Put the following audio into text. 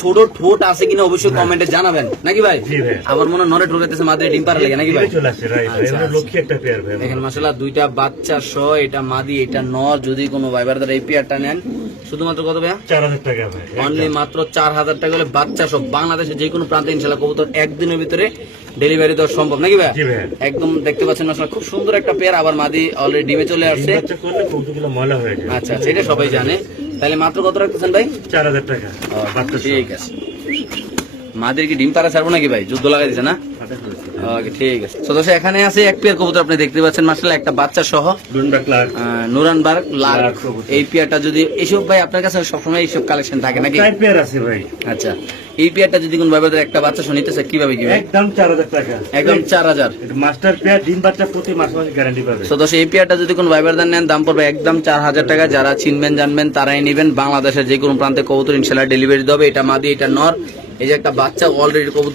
ছোট ঠোঁট আছে কিনা অবশ্যই কমেন্টে জানাবেন নাকি ভাই? আমার মনে হয় নরে ঠোঁটেছে মাদের ডিম পাড়া লেগে নাকি ভাই? দেখেন মাশাআল্লাহ দুইটা বাচ্চা সহ, এটা মাদি এটা নর। যদি কোনো ভাইবার দ্বারা এই পেয়ারটা নেন শুধুমাত্র কত ভাইয়া? 4000 টাকা ভাই, অনলি মাত্র 4000 টাকা হলে বাচ্চা সব বাংলাদেশের যে কোনো প্রান্তে ইনশাআল্লাহ কবুতর একদিনের ভিতরে ডেলিভারি দেওয়া সম্ভব নাকি ভাই? একদম দেখতে পাচ্ছেন মাশাআল্লাহ খুব সুন্দর একটা পেয়ার। আবার মাদি অলরেডি ডিমে চলে আসছে। আচ্ছা আচ্ছা, এটা সবাই জানে। তাহলে মাত্র কত রাখতেছেন ভাই? 4000 টাকা। ঠিক আছে, মাদের কি ডিম পাড়া ছাড়বো নাকি ভাই? যুদ্ধ লাগাই দিচ্ছে না? ঠিক আছে। তো দর্শক এখানে আছে এক পেয়ার কবুতর আপনি দেখতে পাচ্ছেন মাশাআল্লাহ, একটা বাচ্চা সহ নুরানবার্গ লার্ক। এই পেয়ারটা যদি এইসব ভাই আপনার কাছে সবসময় এইসব কালেকশন থাকে নাকি? পেয়ার আছে ভাই। আচ্ছা, এই পেয়ারটা যদি কোন ভাইবার একটা বাচ্চা শুনিতেছে কিভাবে কি? একদম 4000 টাকা, একদম 4000। এটা মাস্টার পেয়ার, ডিম বাচ্চা প্রতি মাসে গ্যারান্টি পাবে। তো দর্শক এই পেয়ারটা যদি কোন ভাইবার নেন দাম পড়বে একদম 4000 টাকা। যারা চিনবেন জানবেন তারাই নেবেন। বাংলাদেশের যে কোনো প্রান্তে কবুতর ইনশাআল্লাহ ডেলিভারি দেবে। এটা মাদি এটা নর। এই যে একটা বাচ্চা অলরেডি কবুতর